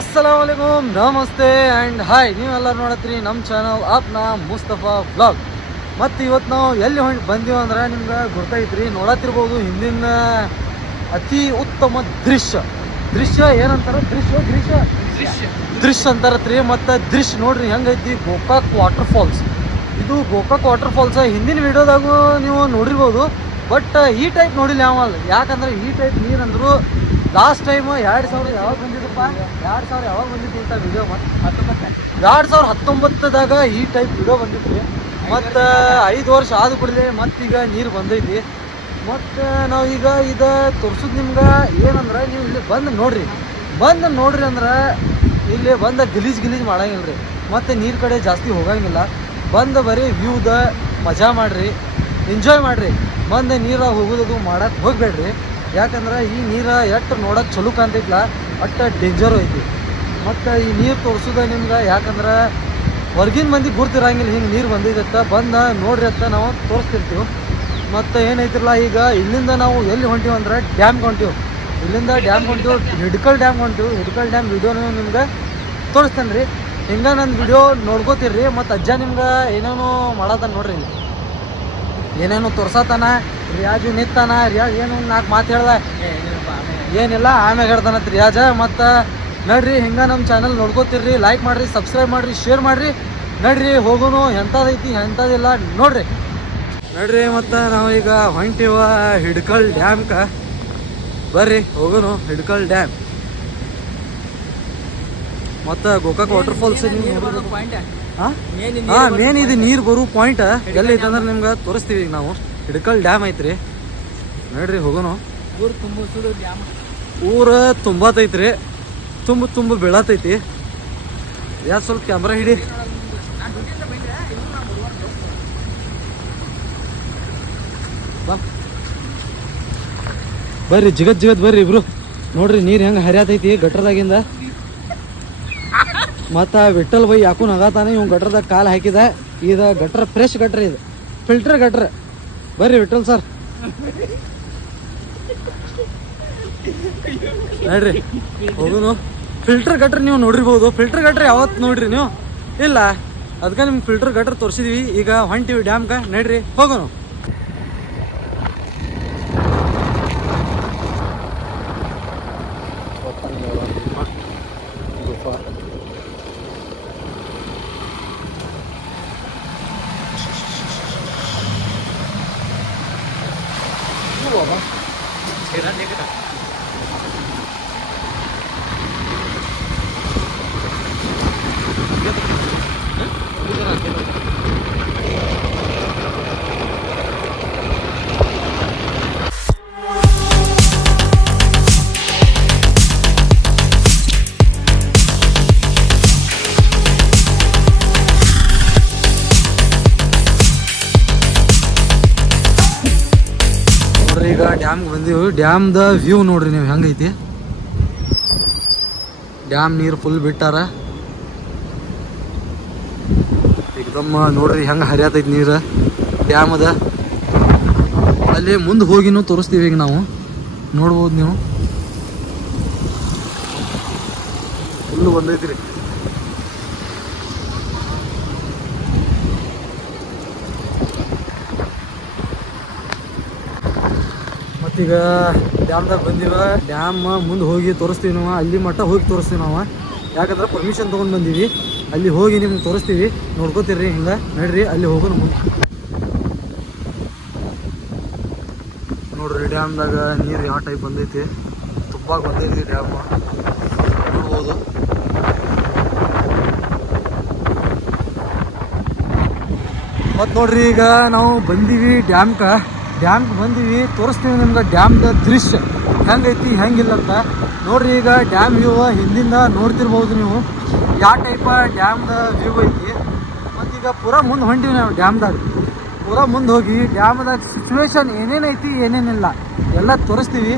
ಅಸ್ಸಲಾಮಲೈಕುಮ್ ನಮಸ್ತೆ and hi ನೀವೆಲ್ಲ ನೋಡತ್ರಿ ನಮ್ಮ ಚಾನಲ್ ಆಪ್ನ ಮುಸ್ತಫಾ ಬ್ಲಾಗ್ ಮತ್ತು ಇವತ್ತು ನಾವು ಎಲ್ಲಿ ಹೊಂಟ್ ಬಂದೀವಿ ಅಂದ್ರೆ ನಿಮ್ಗೆ ಗೊತ್ತೈತ್ರಿ ನೋಡತ್ತಿರ್ಬೋದು ಹಿಂದಿನ ಅತಿ ಉತ್ತಮ ದೃಶ್ಯ. ದೃಶ್ಯ ಏನಂತಾರೆ? ದೃಶ್ಯ ದೃಶ್ಯ? ದೃಶ್ಯ. ದೃಶ್ಯ ಅಂತಾರತ್ರಿ. ಮತ್ತು ದೃಶ್ಯ ನೋಡ್ರಿ ಹೆಂಗೈತಿ? ಗೋಕಾಕ್ ವಾಟರ್ ಫಾಲ್ಸ್ ಇದು ಗೋಕಾಕ್ ವಾಟರ್ ಫಾಲ್ಸ್ ಹಿಂದಿನ ವಿಡಿಯೋದಾಗೂ ನೀವು ನೋಡಿರ್ಬೋದು. ಬಟ್ ಈ ಟೈಪ್ ನೋಡಿಲ್ಲ ಯಾವಲ್ಲ ಯಾಕಂದ್ರೆ ಈ ಟೈಪ್ ನೀರಂದ್ರು ಲಾಸ್ಟ್ ಟೈಮ್ ಎರಡು ಸಾವಿರ ಯಾವಾಗ ಬಂದಿದ್ದಪ್ಪ ಎರಡು ಸಾವಿರ ಯಾವಾಗ ಬಂದಿದ್ದು ಅಂತ ವಿಡಿಯೋ ಮತ್ತೆ ಎರಡು ಸಾವಿರ ಹತ್ತೊಂಬತ್ತದಾಗ ಈ ಟೈಪ್ ವಿಡಿಯೋ ಬಂದಿತ್ತು. ಮತ್ತು ಐದು ವರ್ಷ ಆದ ಕೂಡಲೇ ಮತ್ತೀಗ ನೀರು ಬಂದೈತಿ. ಮತ್ತು ನಾವು ಈಗ ಇದು ತೋರ್ಸೋದು ನಿಮ್ಗೆ ಏನಂದ್ರೆ ನೀವು ಇಲ್ಲಿ ಬಂದು ನೋಡ್ರಿ. ಬಂದು ನೋಡ್ರಿ ಅಂದ್ರೆ ಇಲ್ಲಿ ಬಂದ ಗಲೀಜ್ ಗಿಲೀಜ್ ಮಾಡಂಗಿಲ್ಲ ಮತ್ತು ನೀರು ಕಡೆ ಜಾಸ್ತಿ ಹೋಗಂಗಿಲ್ಲ. ಬಂದು ಬರೀ ವ್ಯೂದ ಮಜಾ ಮಾಡ್ರಿ. ಎಂಜಾಯ್ ಮಾಡ್ರಿ. ಬಂದು ನೀರಾಗ ಹೋಗೋದು ಮಾಡಕ್ಕೆ ಹೋಗ್ಬೇಡ್ರಿ. ಯಾಕಂದ್ರೆ ಈ ನೀರು ಎಷ್ಟು ನೋಡಕ್ಕೆ ಚಲೋ ಕಾಣ್ತೈತ್ಲ ಅಟ್ಟ ಡೇಂಜರು ಐತಿ. ಮತ್ತು ಈ ನೀರು ತೋರ್ಸೋದ ನಿಮ್ಗೆ, ಯಾಕಂದ್ರೆ ಹೊರ್ಗಿನ ಮಂದಿ ಗುರ್ತಿರಂಗಿಲ್ಲ, ಹಿಂಗೆ ನೀರು ಬಂದಿದತ್ತ, ಬಂದ ನೋಡ್ರಿ ಅಂತ ನಾವು ತೋರಿಸ್ತಿರ್ತೀವಿ. ಮತ್ತು ಏನೈತಿರಲ್ಲ ಈಗ ಇಲ್ಲಿಂದ ನಾವು ಎಲ್ಲಿ ಹೊಂಟೀವಿ ಅಂದ್ರೆ ಡ್ಯಾಮ್ಗೆ ಹೊಂಟೀವಿ. ಇಲ್ಲಿಂದ ಡ್ಯಾಮ್ ಹೊಂಟೀವಿ ಹಿಡ್ಕಲ್ ಡ್ಯಾಮ್ ಹೊಂಟೀವಿ. ಹಿಡ್ಕಲ್ ಡ್ಯಾಮ್ ವಿಡಿಯೋನು ನಿಮ್ಗೆ ತೋರಿಸ್ತೇನೆ ರೀ ಹಿಂಗೆ ನನ್ನ ವಿಡಿಯೋ ನೋಡ್ಕೋತೀರಿ ಮತ್ತು ಅಜ್ಜ ನಿಮ್ಗೆ ಏನೇನೋ ಮಾಡತ್ತ ನೋಡ್ರಿ ಏನೇನು ತೋರ್ಸತಾನ ರಿಯಾಜು ನಿತ್ತಾನ ರಿಯಾಜ್ ಏನು ನಾಲ್ಕು ಮಾತು ಹೇಳ್ದ? ಏನಿಲ್ಲ ಆಮ್ಯಾಗ ಹೇಳ್ತಾನತ್ ರಿಯಾಜ. ಮತ್ತು ನಡ್ರಿ ಹಿಂಗೆ ನಮ್ಮ ಚಾನಲ್ ನೋಡ್ಕೋತಿರ್ರಿ ಲೈಕ್ ಮಾಡಿರಿ ಸಬ್ಸ್ಕ್ರೈಬ್ ಮಾಡಿರಿ ಶೇರ್ ಮಾಡಿರಿ. ನಡ್ರಿ ಹೋಗೋನು ಎಂಥದೈತಿ ಎಂಥದಿಲ್ಲ ನೋಡ್ರಿ. ನಡ್ರಿ ಮತ್ತು ಈಗ ಹೊಂಟಿವ ಹಿಡ್ಕಲ್ ಡ್ಯಾಮ್ಕ ಬರ್ರಿ ಹೋಗೋನು ಹಿಡ್ಕಲ್ ಡ್ಯಾಮ್ ಮತ್ತು ಗೋಕಾಕ್ ವಾಟರ್ ಫಾಲ್ಸ್ ಹಾಂ? ಹಾಂ ಮೇನ್ ಇದು ನೀರು ಬರೋ ಪಾಯಿಂಟ್ ಎಲ್ಲಿ ಅಂದ್ರೆ ನಿಮ್ಗೆ ತೋರಿಸ್ತೀವಿ ಈಗ ನಾವು. ಹಿಡ್ಕಲ್ ಡ್ಯಾಮ್ ಐತ್ರಿ. ನೋಡ್ರಿ ಹೋಗೋನು ಊರು ತುಂಬ ಡ್ಯಾಮ್. ಊರ ತುಂಬತೈತ್ರಿ. ತುಂಬ ತುಂಬ ಬೀಳತೈತಿ. ಯಾ ಸ್ವಲ್ಪ ಕ್ಯಾಮ್ರಾ ಹಿಡಿ. ಬರ್ರಿ ಜಿಗತ್ ಜಿಗತ್ ಬರ್ರಿ ಇಬ್ರು. ನೋಡ್ರಿ ನೀರ್ ಹೆಂಗ ಹರಿಯತೈತಿ ಗಟ್ರದಾಗಿಂದ. ಮತ್ತ ವಿಠಲ್ ಬೈ ಯಾಕೂ ನಗಾತಾನೆ ಇವ್ ಗಟ್ರದಾಗ ಕಾಲು ಹಾಕಿದ. ಇದ ಗಟ್ರ ಫ್ರೆಶ್ ಗಟ್ರ ಇದು. ಫಿಲ್ಟರ್ ಗಟ್ರ. ಬರ್ರಿ ವಿಠಲ್ ಸರ್ ನೋಡ್ರಿ, ಹೋಗುನು. ಫಿಲ್ಟರ್ ಗಟ್ರ ನೀವು ನೋಡಿರ್ಬೋದು. ಫಿಲ್ಟರ್ ಗಟ್ರ ಯಾವತ್ತು ನೋಡ್ರಿ ನೀವು? ಇಲ್ಲ. ಅದಕ್ಕೆ ನಿಮ್ಗೆ ಫಿಲ್ಟರ್ ಗಟ್ರ ತೋರಿಸಿದ್ವಿ. ಈಗ ಹೊಂಟಿವಿ ಡ್ಯಾಮ್ಗ ನಡ್ರಿ, ಹೋಗೋನು. か。ಈಗ ಡ್ಯಾಮ್ಗೆ ಬಂದೀವಿ. ಡ್ಯಾಮ್ದ ವ್ಯೂ ನೋಡ್ರಿ ನೀವು ಹೆಂಗೈತಿ? ಡ್ಯಾಮ್ ನೀರು ಫುಲ್ ಬಿಟ್ಟಾರ. ಏಕದಮ್ ನೋಡ್ರಿ ಹೆಂಗೆ ಹರಿಯತೈತಿ ನೀರು. ಡ್ಯಾಮ್ ಅದ. ಅಲ್ಲಿ ಮುಂದೆ ಹೋಗಿನೂ ತೋರಿಸ್ತೀವಿ ಈಗ ನಾವು. ನೋಡ್ಬೋದು ನೀವು. ಫುಲ್ ಬಂದೈತಿ ರೀ ಮತ್ತೀಗ ಡ್ಯಾಮ್ದಾಗ ಬಂದಿವ. ಡ್ಯಾಮ್ ಮುಂದೆ ಹೋಗಿ ತೋರಿಸ್ತೀವಿ ನಾವು. ಅಲ್ಲಿ ಮಟ್ಟ ಹೋಗಿ ತೋರಿಸ್ತೀವಿ ನಾವು. ಯಾಕಂದ್ರೆ ಪರ್ಮಿಷನ್ ತೊಗೊಂಡು ಬಂದೀವಿ. ಅಲ್ಲಿ ಹೋಗಿ ನಿಮ್ಗೆ ತೋರಿಸ್ತೀವಿ. ನೋಡ್ಕೋತೀರಿ ಹಿಂಗೆ. ನಡ್ರಿ, ಅಲ್ಲಿ ಹೋಗೋಣ ಮುಂದೆ. ನೋಡ್ರಿ ಡ್ಯಾಮ್ದಾಗ ನೀರು ಯಾವ ಟೈಪ್ ಬಂದೈತಿ. ತುಪ್ಪ ಬಂದೈತಿ ಡ್ಯಾಮ್. ನೋಡ್ಬೋದು. ಮತ್ತು ನೋಡ್ರಿ ಈಗ ನಾವು ಬಂದೀವಿ ಡ್ಯಾಮ್ಕ. ಡ್ಯಾಮ್ಗೆ ಬಂದೀವಿ, ತೋರಿಸ್ತೀವಿ ನಿಮ್ಗೆ ಡ್ಯಾಮ್ದ ದೃಶ್ಯ. ಹೆಂಗೈತಿ, ಹೆಂಗಿಲ್ಲ ಅಂತ. ನೋಡ್ರಿ ಈಗ ಡ್ಯಾಮ್ ವ್ಯೂ ಹಿಂದಿಂದ ನೋಡ್ತಿರ್ಬೋದು ನೀವು. ಯಾವ ಟೈಪ ಡ್ಯಾಮ್ದ ವ್ಯೂ ಐತಿ. ಮತ್ತೀಗ ಪೂರ ಮುಂದೆ ಹೊಂಟೀವಿ ನಾವು ಡ್ಯಾಮ್ದಾಗ. ಪೂರ ಮುಂದೆ ಹೋಗಿ ಡ್ಯಾಮ್ದಾಗ ಸಿಚುವೇಶನ್ ಏನೇನೈತಿ ಏನೇನಿಲ್ಲ ಎಲ್ಲ ತೋರಿಸ್ತೀವಿ.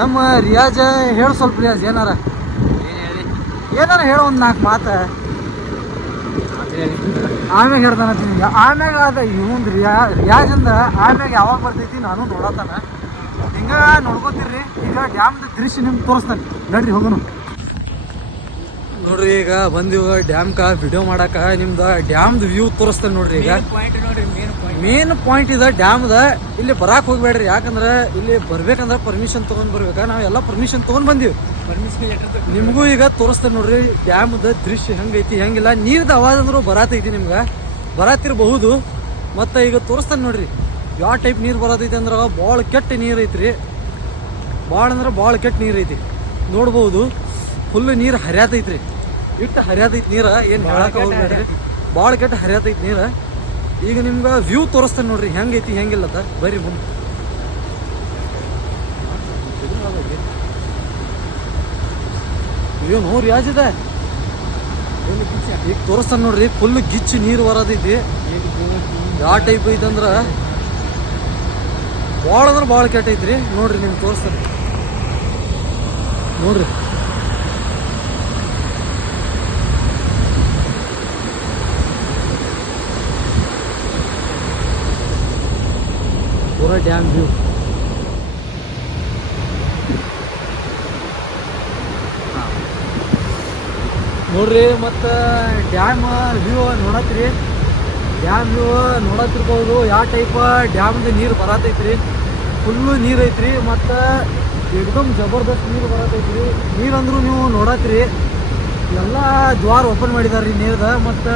ನಮ್ಮ ರಿಯಾಜ ಹೇಳು ಸ್ವಲ್ಪ ರಿಯಾಜ್, ಏನಾರ? ಏನಾರ ಹೇಳೋ ಒಂದು ನಾಲ್ಕು ಮಾತು. ಆಮ್ಯಾಗ ಹೇಳ್ತಾನ ನಿಮ್ಗೆ ಆಮ್ಯಾಗ ಅದ ಇವಂದು ರಿಯಾ ಅಂದ ಆಮ್ಯಾಗ ಯಾವಾಗ ಬರ್ತೈತಿ ನಾನು ನೋಡತ್ತಾನ. ಹಿಂಗ ನೋಡ್ಕೋತೀರಿ ಈಗ ಡ್ಯಾಮ್ದ ದೃಶ್ಯ ನಿಮ್ಗೆ ತೋರಿಸ್ತಾನೆ. ನಡ್ರಿ ಹೋಗೋಣ. ನೋಡ್ರಿ ಈಗ ಬಂದಿವ ಡ್ಯಾಮ್ ಕಾ ವಿಡಿಯೋ ಮಾಡಾಕ ನಿಮ್ದ ಡ್ಯಾಮ್ದು ವ್ಯೂ ತೋರಿಸ್ತೇನೆ ನೋಡ್ರಿ ಈಗ. ಪಾಯಿಂಟ್ ನೋಡ್ರಿ ಮೇನ್ ಪಾಯಿಂಟ್ ಮೇನ್ ಪಾಯಿಂಟ್ ಇದೆ ಡ್ಯಾಮ್ದ. ಇಲ್ಲಿ ಬರಾಕ್ ಹೋಗ್ಬೇಡ್ರಿ ಯಾಕಂದ್ರೆ ಇಲ್ಲಿ ಬರ್ಬೇಕಂದ್ರೆ ಪರ್ಮಿಷನ್ ತಗೊಂಡ್ ಬರ್ಬೇಕ. ನಾವ್ ಎಲ್ಲ ಪರ್ಮಿಷನ್ ತಗೊಂಡ್ ಬಂದಿವಿ. ನಿಮ್ಗೂ ಈಗ ತೋರಿಸ್ತೇನೆ ನೋಡ್ರಿ ಡ್ಯಾಮ್ದ ದೃಶ್ಯ ಹೆಂಗೈತಿ ಹೆಂಗಿಲ್ಲ. ನೀರ್ದ ಅವಾಜ್ ಅಂದ್ರೂ ಬರಾತೈತಿ ನಿಮ್ಗೆ. ಬರಾತಿರ್ಬಹುದು. ಮತ್ತು ಈಗ ತೋರಿಸ್ತಾನೆ ನೋಡ್ರಿ ಯಾವ ಟೈಪ್ ನೀರು ಬರತೈತಿ ಅಂದ್ರೆ ಭಾಳ ಕೆಟ್ಟ ನೀರು ಐತ್ರಿ. ಭಾಳ ಅಂದ್ರೆ ಭಾಳ ಕೆಟ್ಟ ನೀರು ಐತಿ. ನೋಡ್ಬೋದು ಫುಲ್ ನೀರು ಹರಿಯಾತೈತ್ರಿ ಇಟ್ಟು ಹರಿಯಾತೈತಿ ನೀರ ಏನು ಹೇಳಕ್ಕೆ ಹೋಗ್ಬೇಡ್ರಿ ಭಾಳ ಕೆಟ್ಟ ಹರಿಯಾತೈತಿ ನೀರು. ಈಗ ನಿಮ್ಗೆ ವ್ಯೂ ತೋರಿಸ್ತೇನೆ ನೋಡ್ರಿ ಹೆಂಗೈತಿ ಹೆಂಗಿಲ್ಲ ಬರ್ರಿ ಮುಂದೆ ಅಯ್ಯೋ ನೋಡ್ರಿ ಯಾಜಿದೆ ಈಗ ತೋರಿಸ್ತಾನೆ ನೋಡ್ರಿ ಫುಲ್ ಗಿಚ್ಚು ನೀರು ಬರೋದೈತಿ ಯಾವ ಟೈಪ್ ಐತಂದ್ರೆ ಅಂದ್ರ ಭಾಳ ಅಂದ್ರೆ ಭಾಳ ಕೆಟ್ಟ ಐತ್ರಿ. ನೋಡ್ರಿ ನಿಮ್ಗೆ ತೋರಿಸ್ತಾನೆ. ನೋಡ್ರಿ. ಪೂರ ಡ್ಯಾಮ್ ವ್ಯೂ. ನೋಡ್ರಿ, ಮತ್ತು ಡ್ಯಾಮ್ ವ್ಯೂ ನೋಡತ್ರಿ. ಡ್ಯಾಮ್ ವ್ಯೂ ನೋಡತ್ತಿರ್ಬೋದು ಯಾವ ಟೈಪ್ ಡ್ಯಾಮ್ದು ನೀರು ಬರತೈತ್ರಿ. ಫುಲ್ಲು ನೀರು ಐತ್ರಿ, ಮತ್ತು ಎಕ್ದಮ್ ಜಬರ್ದಸ್ತ್ ನೀರು ಬರತೈತ್ರಿ. ನೀರಂದ್ರೂ ನೀವು ನೋಡತ್ರಿ. ಎಲ್ಲ ದ್ವಾರ ಓಪನ್ ಮಾಡಿದಾರ್ರಿ ನೀರ್ದ, ಮತ್ತು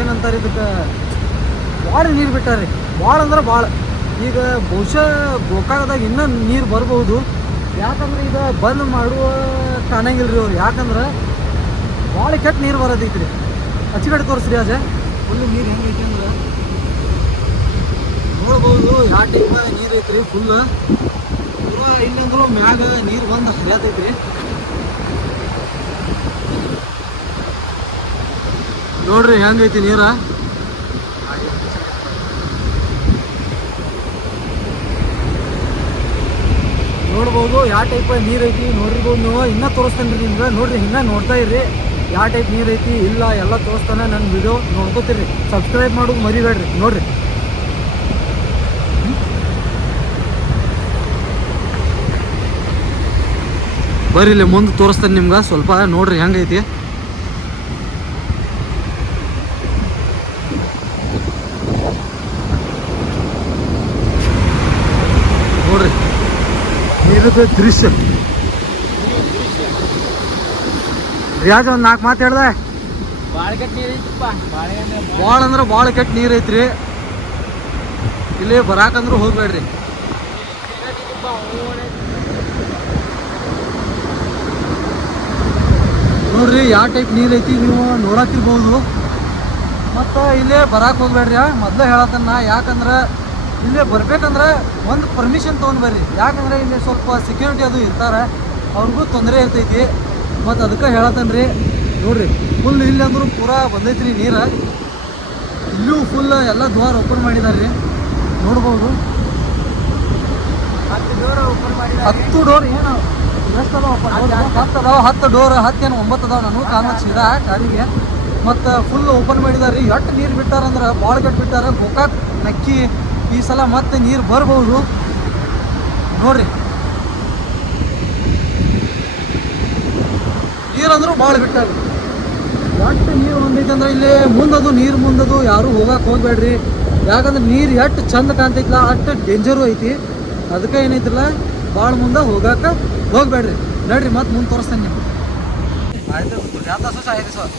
ಏನಂತಾರೆ ಇದಕ್ಕೆ? ಭಾಳ ನೀರು ಬಿಟ್ಟಾರ್ರಿ. ಭಾಳ ಅಂದ್ರೆ ಭಾಳ ಈಗ ಬಹುಶಃ ಗೋಕಾಕದಾಗ ಇನ್ನೂ ನೀರು ಬರ್ಬೋದು. ಯಾಕಂದ್ರೆ ಈಗ ಬಂದ್ ಮಾಡುವ ರೀ ಅವ್ರು. ಯಾಕಂದ್ರೆ ಭಾಳ ಕೆಟ್ಟ ನೀರು ಬರೋದೈತ್ರಿ ಹಚ್ಚಿ ಕಡೆ ತೋರಿಸ್ರಿ ಅದೇ ಫುಲ್ ನೀರು ಹೆಂಗೈತಿ ಅಂದ್ರೆ? ನೋಡ್ಬೋದು ಯಾವ ಟೈಪ್ ನೀರು ಐತ್ರಿ ಫುಲ್ ಪೂರ ಮ್ಯಾಗ ನೀರು ಬಂದು ಹರಿಯತೈತ್ರಿ. ನೋಡ್ರಿ ಹೆಂಗೈತಿ ನೀರ? ನೋಡ್ಬೋದು ಯಾವ ಟೈಪ್ ನೀರು ಐತಿ ನೋಡಿರ್ಬೋದು ನೀವು ಇನ್ನೂ ತೋರಿಸ್ತೇನೆ ರೀ ನಿಮ್ಗೆ. ನೋಡ್ರಿ ಇನ್ನೂ ನೋಡ್ತಾ ಇರ್ರಿ. ಯಾವ ಟೈಪ್ ನೀರು ಐತಿ, ಇಲ್ಲ, ಎಲ್ಲ ತೋರಿಸ್ತಾನೆ ನನ್ನ ವಿಡಿಯೋ ನೋಡ್ಕೋತೀರಿ. ಸಬ್ಸ್ಕ್ರೈಬ್ ಮಾಡೋದು ಮರಿಬೇಡ್ರಿ, ನೋಡ್ರಿ. ಬರ್ರಿ ಇಲ್ಲಿ ಮುಂದೆ ತೋರಿಸ್ತಾನೆ ನಿಮ್ಗೆ, ಸ್ವಲ್ಪ ನೋಡ್ರಿ ಹೆಂಗೈತಿ ನೋಡ್ರಿ. ನೀರದ ದೃಶ್ಯ. ರಿಯಾಜ್ ಒಂದು ನಾಲ್ಕು ಮಾತು ಹೇಳ್ದೆ. ಭಾಳ ಅಂದ್ರೆ ಭಾಳ ಕೆಟ್ಟ ನೀರು ಐತ್ರಿ. ಇಲ್ಲಿ ಬರಾಕಂದ್ರೂ ಹೋಗ್ಬೇಡ್ರಿ. ನೋಡ್ರಿ ಯಾವ ಟೈಪ್ ನೀರು ಐತಿ ನೀವು ನೋಡತ್ತಿರ್ಬೋದು ಮತ್ತು ಇಲ್ಲೇ ಬರಾಕ್ ಹೋಗ್ಬೇಡ್ರಿ ಮೊದಲೇ ಹೇಳತ್ತನ್ನ ಯಾಕಂದ್ರೆ ಇಲ್ಲೇ ಬರ್ಬೇಕಂದ್ರೆ ಒಂದು ಪರ್ಮಿಷನ್ ತೊಗೊಂಡು ಬರ್ರಿ. ಯಾಕಂದ್ರೆ ಇಲ್ಲಿ ಸ್ವಲ್ಪ ಸೆಕ್ಯೂರಿಟಿ ಅದು ಇರ್ತಾರೆ ಅವ್ರಿಗೂ ತೊಂದರೆ ಇರ್ತೈತಿ. ಮತ್ತು ಅದಕ್ಕೆ ಹೇಳತ್ತನ್ರಿ ನೋಡ್ರಿ ಫುಲ್ ಇಲ್ಲಿ ಅಂದ್ರೂ ಪೂರಾ ರೀ ನೀರು. ಇಲ್ಲೂ ಫುಲ್ ಎಲ್ಲ ದ್ವಾರ ಓಪನ್ ಮಾಡಿದಾರೆ ರೀ ನೋಡ್ಬೋದು. ಹತ್ತು ಡೋರ್ ಮಾಡಿದ್ದಾರೆ ಏನು ಎಷ್ಟು ಅದಾವ ಹತ್ತು ಅದಾವ ಹತ್ತು ಡೋರ್ ಹತ್ತೇನು ಒಂಬತ್ತು ಅದಾವ ನಾನು ಕಾಮ ಚೀರ ಕಾಲಿಗೆ ಮತ್ತು ಫುಲ್ ಓಪನ್ ಮಾಡಿದಾರೆ ಎಷ್ಟು ನೀರು ಬಿಟ್ಟಾರಂದ್ರೆ ಭಾಳ ಕೆಟ್ಟು ಬಿಟ್ಟಾರ ಗೋಕಾಕ್ ನಕ್ಕಿ ಈ ಸಲ ಮತ್ತೆ ನೀರು ಬರ್ಬೋದು. ನೋಡ್ರಿ. ನೀರಂದ್ರೂ ಭಾಳ ಬಿಟ್ಟಾರ ಎಷ್ಟು ನೀರು ಬಂದೈತೆ ಅಂದ್ರೆ ಇಲ್ಲಿ ಮುಂದದು ನೀರು ಮುಂದದು ಯಾರು ಹೋಗಕ್ಕೆ ಹೋಗ್ಬೇಡ್ರಿ. ಯಾಕಂದ್ರೆ ನೀರು ಎಷ್ಟು ಚಂದ ಕಾಣ್ತೈತಿಲ್ಲ ಅಷ್ಟು ಡೇಂಜರು ಐತಿ. ಅದಕ್ಕೆ ಏನೈತಿಲ್ಲ ಭಾಳ ಮುಂದೆ ಹೋಗಾಕ ಹೋಗ್ಬೇಡ್ರಿ. ನಡ್ರಿ ಮತ್ತೆ ಮುಂದೆ ತೋರಿಸ್ತೇನೆ ನಿಮ್ಗೆ. ಆಯ್ತು ಯಾವ ತಾಸು ಆಯ್ತು ಸರ್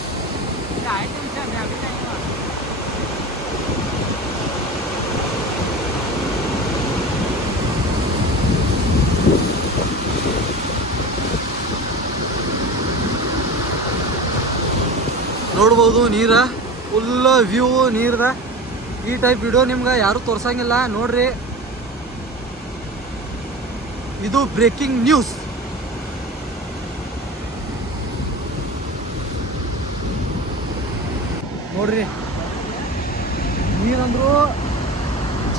ನೋಡ್ಬೋದು, ನೀರ. ಫುಲ್ ವ್ಯೂ ನೀರ ಈ ಟೈಪ್ ವಿಡಿಯೋ ನಿಮ್ಗೆ ಯಾರು ತೋರ್ಸಂಗಿಲ್ಲ. ನೋಡ್ರಿ. ಇದು ಬ್ರೇಕಿಂಗ್ ನ್ಯೂಸ್ ನೋಡ್ರಿ. ನೀರಂದ್ರು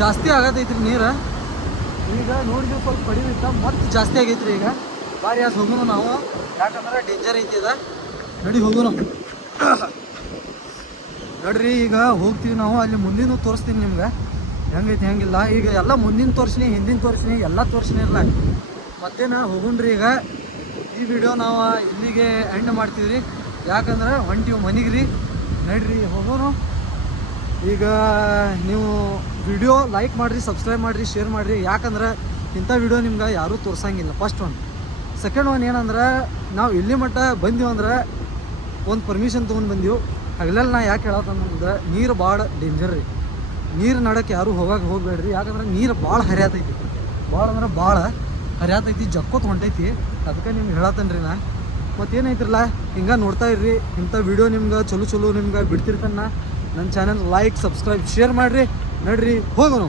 ಜಾಸ್ತಿ ಆಗತೈತ್ರಿ ನೀರ. ಈಗ ನೋಡಿದ್ವಿ ಸ್ವಲ್ಪ ಕಡಿಮೆ ಮತ್ತೆ ಜಾಸ್ತಿ ಆಗೈತ್ರಿ ಈಗ. ಬಾರಿ ಆಸ್ ಹೋಗೋಣ ನಾವು. ಯಾಕಂದ್ರೆ ಡೇಂಜರ್ ಐತಿ ಅದ ನಡಿ ಹೋಗೋಣ. ನೋಡ್ರಿ, ಈಗ ಹೋಗ್ತೀವಿ ನಾವು, ಅಲ್ಲಿ ಮುಂದಿನ ತೋರಿಸ್ತೀನಿ ನಿಮ್ಗೆ. ಹೆಂಗೈತಿ, ಹೆಂಗಿಲ್ಲ. ಈಗ ಎಲ್ಲ ಮುಂದಿನ ತೋರಿಸ್ನಿ, ಹಿಂದಿನ ತೋರಿಸ್ನಿ, ಎಲ್ಲ ತೋರಿಸ್ನಿ ಇಲ್ಲ. ಮತ್ತೇನ ಹೋಗುಣ್ರಿ ಈಗ. ಈ ವಿಡಿಯೋ ನಾವು ಇಲ್ಲಿಗೆ ಎಂಡ್ ಮಾಡ್ತೀವಿ ರೀ ಯಾಕಂದ್ರೆ ಹೊಂಟಿವಿ ಮನೆಗೆ ರೀ ನಡ್ರಿ, ಹೋಗೋನು. ಈಗ ನೀವು ವಿಡಿಯೋ ಲೈಕ್ ಮಾಡಿರಿ ಸಬ್ಸ್ಕ್ರೈಬ್ ಮಾಡಿರಿ ಶೇರ್ ಮಾಡಿರಿ. ಯಾಕಂದ್ರೆ ಇಂಥ ವಿಡಿಯೋ ನಿಮ್ಗೆ ಯಾರೂ ತೋರ್ಸಂಗಿಲ್ಲ. ಫಸ್ಟ್ ಒನ್ ಸೆಕೆಂಡ್ ಒನ್ ಏನಂದ್ರೆ, ನಾವು ಇಲ್ಲಿ ಮಟ್ಟ ಬಂದೀವಿ ಅಂದ್ರೆ ಒಂದು ಪರ್ಮಿಷನ್ ತೊಗೊಂಡು ಬಂದೀವಿ ಹಗಲಲ್ಲಿ ನಾ ಯಾಕೆ ಹೇಳತ್ತಂದ್ರೆ ನೀರು ಭಾಳ ಡೇಂಜರ್ ರೀ. ನೀರು ನಡಕ್ಕೆ ಯಾರೂ ಹೋಗಕ್ಕೆ ಹೋಗಬೇಡ್ರಿ. ಯಾಕಂದ್ರೆ ನೀರು ಭಾಳ ಹರಿಯಾತೈತಿ. ಭಾಳ ಅಂದ್ರೆ ಭಾಳ ಹರಿಯಾತೈತಿ, ಜಕ್ಕೋತ್ ಹೊಂಟೈತಿ. ಅದಕ್ಕೆ ನಿಮ್ಗೆ ಹೇಳತ್ತೇನೆ ರೀ ನಾ. ಮತ್ತೇನೈತ್ರಲ್ಲ? ಹಿಂಗೆ ನೋಡ್ತಾ ಇರ್ರಿ. ಇಂಥ ವಿಡಿಯೋ ನಿಮ್ಗೆ ಚಲೋ ಚಲೋ ನಿಮ್ಗೆ ಬಿಡ್ತಿರ್ತಾನ ನನ್ನ ಚಾನಲ್ ಲೈಕ್ ಸಬ್ಸ್ಕ್ರೈಬ್ ಶೇರ್ ಮಾಡಿರಿ. ನಡ್ರಿ, ಹೋಗೋಣ.